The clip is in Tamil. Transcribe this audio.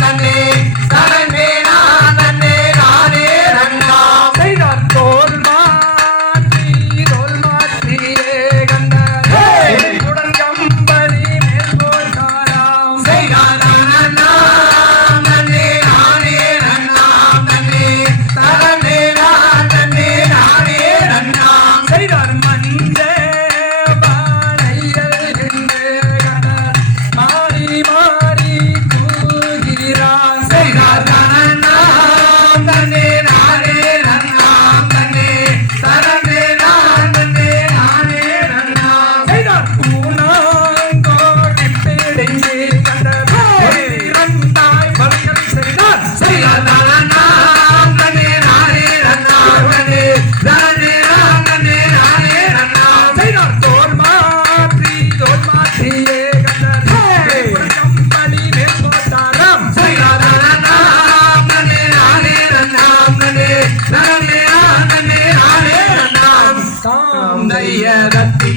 தன்னே தனமே நான் தன்னே நானே நன்னாம் செய்தார் தோல் மாற்றியே கண்ட உடன் கம்பளி மேற்கோள் தாராம் செய்தார் நன்னாம் தன்னே நானே நன்னாம் தன்னே தனமே நான் தன்னே நானே நன்னாம் செய்தார் மஞ்ச பானையல் என்று கண்டர் மாறி மாறி கூகிறான் செய்தார் நன்னாம் தன்னே நானே நன்னாம் தன்னே தனமே நான் தன்னே நானே நன்னாம் செய்தார் பூனாங்கோடி பிடிச்சு கண்டர் இரண்டாய் பலிகள் செய்தார் செய்தார் நன்னாம் தன்னே நானே நன்னாம் தன்னே தனமே நான் தன்னே நானே நன்னாம் செய்தார் தோல் மாற்றியே கண்டர் கம்பளி மேற்கோட்டாராம் செய்தார் நன்னாம் தன்னே நானே நன்னாம் தன்னே தனமே நான் தன்னே நானே நன்னாம் தாம் தையதத்தி